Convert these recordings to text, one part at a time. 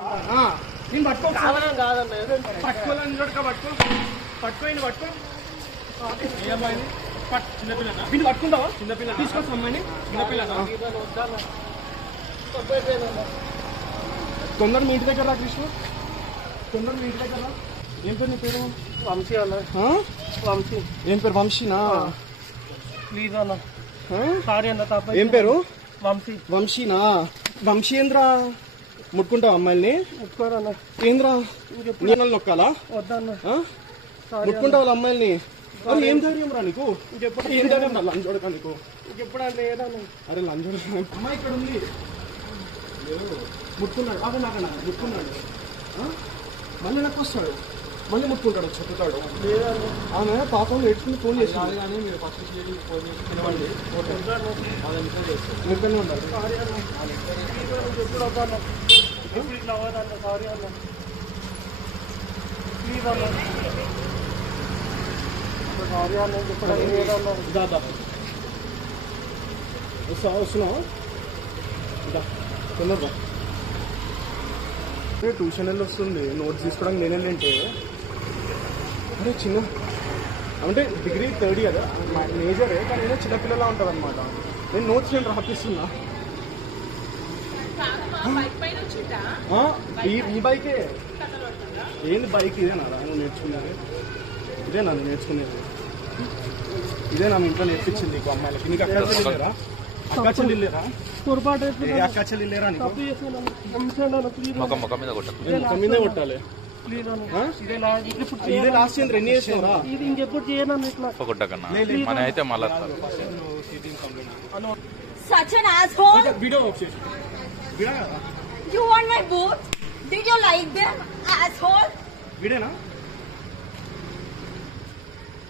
ఆ, నేను పట్టుకో పట్టుకోవాలని చూడక పట్టుకో పట్టుకోండి పట్టుకో ఏ అమ్మాయిని పట్టు చిన్నపిల్ల వీళ్ళు పట్టుకుంటావా? చిన్నపిల్ల తీసుకొస్తా అమ్మాయిని. చిన్నపిల్ల వద్దన్న. తప్పైపోయిందన్న. తొందర మీ ఇంటి దగ్గర కృష్ణ. తొందర మీ ఇంటి దగ్గర. ఏం పేరు నీ పేరు? వంశీ అన్న? వంశీ. ఏం పేరు? వంశీనా? ప్లీజ్ అన్న? సారీ అన్న ఏం పేరు? వంశీ. వంశీనా? వంశీంద్ర. ముట్టుకుంటావు అమ్మాయిల్ని? ఒప్పుకోరన్న ఏంద్ర? నీళ్ళు నొక్కాలా? వద్దన్న. ముట్టుకుంటావు అరే ఏం ధైర్యం రా నీకు? ఇంకెప్పుడు? ఏం ధైర్యం రా లంచోడక నీకు? ఇంకెప్పుడు అంటే ఏదన్న? అరే లంచోడ అమ్మాయి ఇక్కడ ఉంది. ముట్టుకున్నాడు. అదే నాకు ముట్టుకున్నాడు? మళ్ళీ నాకు వస్తాడు. మళ్ళీ ముట్టుకుంటాడు లేదన్న. ఆమె పాపం ఎట్టుకుని ఫోన్ చేసి వద్దన్న. మీరుగానే ఉండాలి. సారీ అన్న. ఎప్పుడు వద్దన్న. ఎప్పుడు ఇట్లా అవ్వదన్న సారీ అన్న ప్లీజ్ అన్న సారీ అన్న ఇప్పుడు వస్తా వస్తున్నావా దా తొందరగా అరే ట్యూషన్ వెళ్ళి వస్తుంది. నోట్స్ తీసుకోవడానికి నేను వెళ్ళంటే అరే చిన్న అంటే డిగ్రీ థర్డ్ ఇయర్ మేజరే కానీ నేను చిన్నపిల్లలా ఉంటుంది అనమాట నేను నోట్స్ నేను రాపిస్తున్నా ఈ బైకే ఏంది బైక్ ఇదేనా రా నువ్వు నేర్చుకునేది ఇదేనా నువ్వు నేర్చుకునేది. ఇదే నా ఇంట్లో నేర్పించింది నీకు అమ్మాయిలకి. నీకు అక్క చెల్లి లేరా? అక్క చెల్లి లేరా? అక్క చెల్లి లేరా ముఖం ముఖం మీద నేను ముఖం మీదే కొట్టాలి? ఇదే లాస్ట్ ఇయర్ ఎన్ని ఇది ఇంకెప్పుడు చేయను కొట్టకన్నా. మన అయితే మళ్ళా! వీడియో ఆఫ్ చేసి You want my boots? Did you like them? Asshole! వీడేనా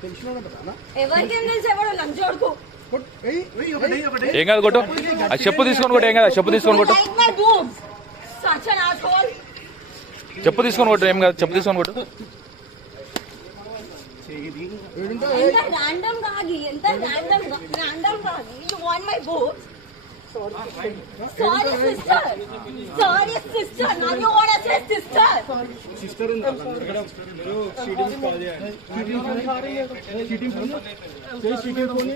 తెలిసిన కదా ఎవరికేం తెలుసు ఎవడో లంచోడుకు ఏం కాదు కొట్టు ఆ చెప్పు తీసుకొని కొట్టు ఏం కాదు చెప్పు తీసుకొని కొట్టు like my boobs! Such an asshole! చెప్పు తీసుకొని కొట్టు ఏం కాదు చెప్పు తీసుకొని కొట్టు ఎంత random గా ఆగి, ఎంత random గా random గా ఆగి. You want my boobs? Sorry sister! Sorry sister! Now you wanna say sister! Sister ఉంది చీటింగ్ కాల్ చేయండి చీటింగ్ ఫోన్ చేయి చీటింగ్ ఫోన్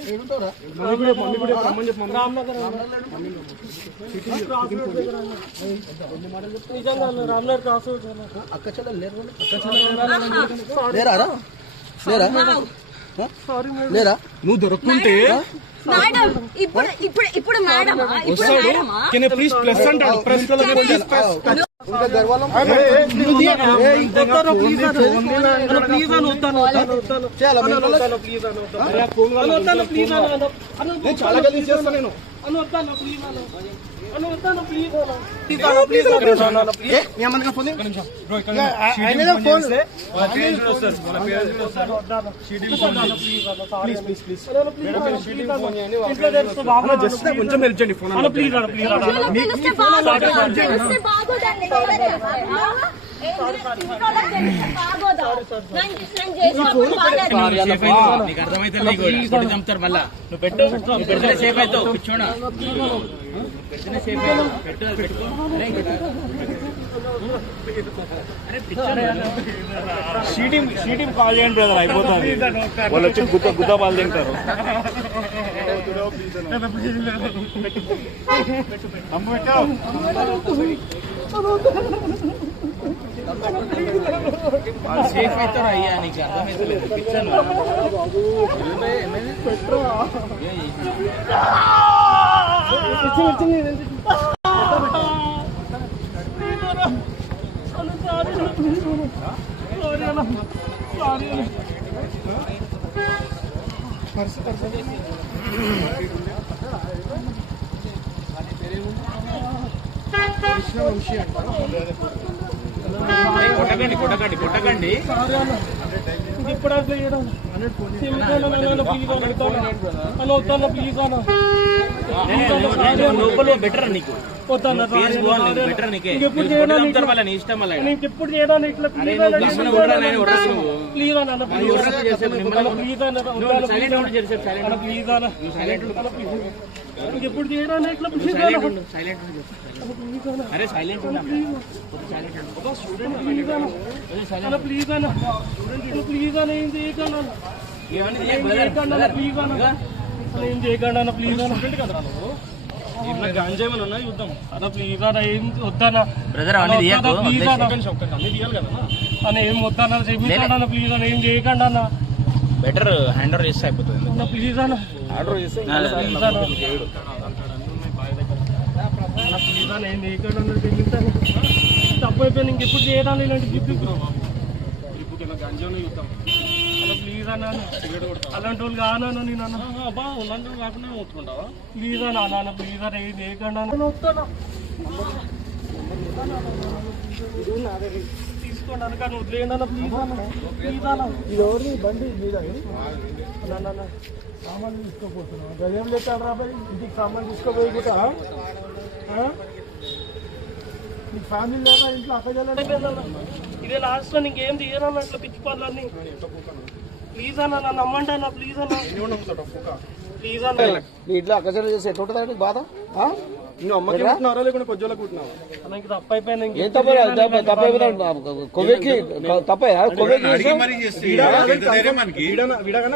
మమ్మీ కూడా మమ్మీ కూడా రమ్మని చెప్పి మమ్మీ రామ్నగర్ నిజంగా అన్న రామ్నగర్ క్రాస్ రోడ్ లేరా లేరా సారీ మేడం లేరా నువ్వు దొరుకుంటే మేడం ఇప్పుడు ఇప్పుడు ఇప్పుడు మేడమా ప్లీజ్ ప్లస్ అంటాడు. ప్లస్ కొంచెం హెల్ప్ చేయండి ఫోన్ ప్లీజ్ ప్లీజ్ నీకు అర్థమైతే నీకు చంపుతారు మళ్ళా నువ్వు పెట్టు పెడితే సేఫ్ అవుతావు కూర్చోడా పెడితేనే సేఫ్ పెట్టు పెట్టుకో షీటింగ్ షీటింగ్ కాల్ చేయండి బ్రదర్ అయిపోతుంది. వాళ్ళు వచ్చి గుద్ద గుద్ద పాలు తింటారు. సేఫ్ అవుతారు అయ్యా నీకు అర్థమైతే లేదు పిచ్చాను కొట్టకండి కొట్టకండి కొట్టకండి. ఇప్పుడు అట్లా చేయడం ప్లీజ్ అన్న వద్దాను ప్లీజ్ అన్న ఇంకెప్పుడు చేయడానికి ఇట్లా ప్లీజ్ అన్న ప్లీజ్ అన్న. అన్న ప్లీజ్ అన్న ప్లీజ్ అన్న. ప్లీజ్ అన్న ఉండు సైలెంట్ ఉండు. అరే సైలెంట్ ప్లీజ్ అన్న. ప్లీజ్ అన్న ఏం చేయకండి ప్లీజ్ అన్న ఏం చేయకండి అన్న ప్లీజ్ అన్న. కదరా నువ్వు? ఇంట్లో గాంజా ఏమైనా ఉన్నా చూద్దాం. అన్న ప్లీజ్ అన్న ఏం వద్దన్న. బ్రదర్ అవన్నీ తీయకు. ప్లీజ్ అన్న. తీయాలి కదా అన్న. ఏం వద్దన్న క్షమించండి అన్న ప్లీజ్ అన్న ఏం చేయకండి అన్న. బెటర్ హ్యాండ్ ఓవర్ చేస్తే అయిపోతుంది ప్లీజ్ అన్న. ఆర్డర్ చేస్తే ప్లీజ్ అన్న అన్న ప్లీజ్ అన్న ఏం చేయకండి అన్న క్షమించండి తప్పు అయిపోయింది ఇంకెప్పుడు చేయడానికి ఇలాంటి గిఫ్ట్ ఇప్పుడు గాంజా ఉన్నా చూద్దాం అన్న ప్లీజ్ అన్న అలాంటి వాళ్ళు కానన్న నేను అన్న బా ఉన్నందుకు కాకుండా ముట్టుకుంటావా ప్లీజ్ అన్న నాన్న ప్లీజ్ అన్న ఏం చేయకండి అన్న వస్తానా తీసుకోండి అన్న కానీ వదిలేయండి అన్న ప్లీజ్ అన్న ప్లీజ్ అన్న ఇది ఎవరి బండి మీద. సామాన్లు తీసుకోపోతున్నా. గదేం లెక్క రాబోయ్ ఇంటికి సామాన్లు తీసుకోపోయి కూడా నీ ఫ్యామిలీ లేదా? ఇంట్లో అక్క చెల్లెలు అయిపోయిందన్న. ఇదే లాస్ట్లో నీకేం తీయరన్న అట్లా పిచ్చి పనులన్నీ. ప్లీజ్ అన్న నన్ను నమ్మండి అన్న ప్లీజ్ అన్న. ప్లీజ్ అన్న. నీ ఇంట్లో అక్క చెల్లెలు చేసి ఎట్లా ఉంటుంది బాధ? నువ్వు అమ్మకి కుట్టినారా లేకుంటే కొజ్జోలో కుట్టినావా ఏం తప్ప కొవ్వెక్కి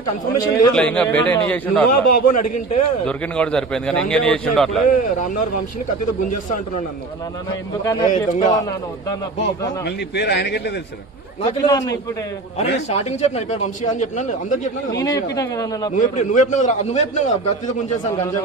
కన్ఫర్మేషన్ బాబు అని అడిగింటే దొరికింది కూడా సరిపోయింది కానీ ఇంకేం చేసిండో అట్లా? రామ్నగర్ వంశీని కత్తితో గుంజేస్తా అంటున్నాను నన్ను. ఎందుకన్నా అరే స్టార్టింగ్ చెప్పిన పేరు వంశీ అని చెప్పినా అందరికి చెప్పినా కదా నేనే చెప్పినా కదా నువ్వు ఎప్పుడు నువ్వు ఎప్పుడు నువ్వు ఎప్పుడు గంజా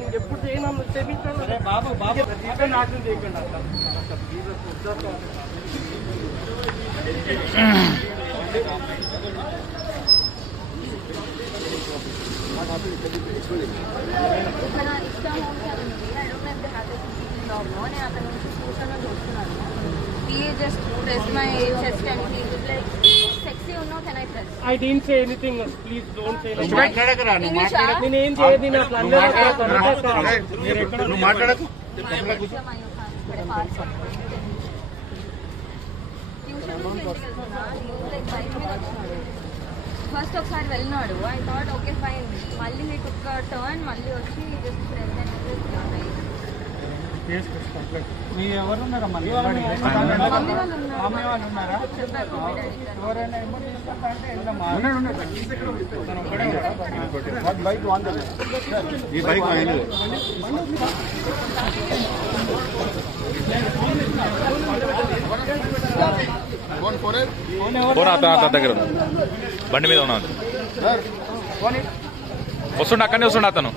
ఇంకెప్పుడు చేయను క్షమించండి. బాబు బాబు నాశనం చేయకండి I didn't say anything please don't say మాట్లాడకరా నువ్వు మాట్లాడకు నేను ఏం చేయదు నేను అట్లా నువ్వు మాట్లాడకు అక్క. మీరు ఎక్కడ నువ్వు మాట్లాడకు ఫస్ట్ ఒకసారి వెళ్ళినాడు. ఐ థాట్ ఓకే ఫైన్ మళ్ళీ మీకు ఒక టర్న్ మళ్ళీ వచ్చి జస్ట్ వాండదు ఈ బైక్ ఆయన ఫోన్ అతను అతని దగ్గర బండి మీద ఉన్నాను వస్తుండ అక్కడనే వస్తుండ అతను.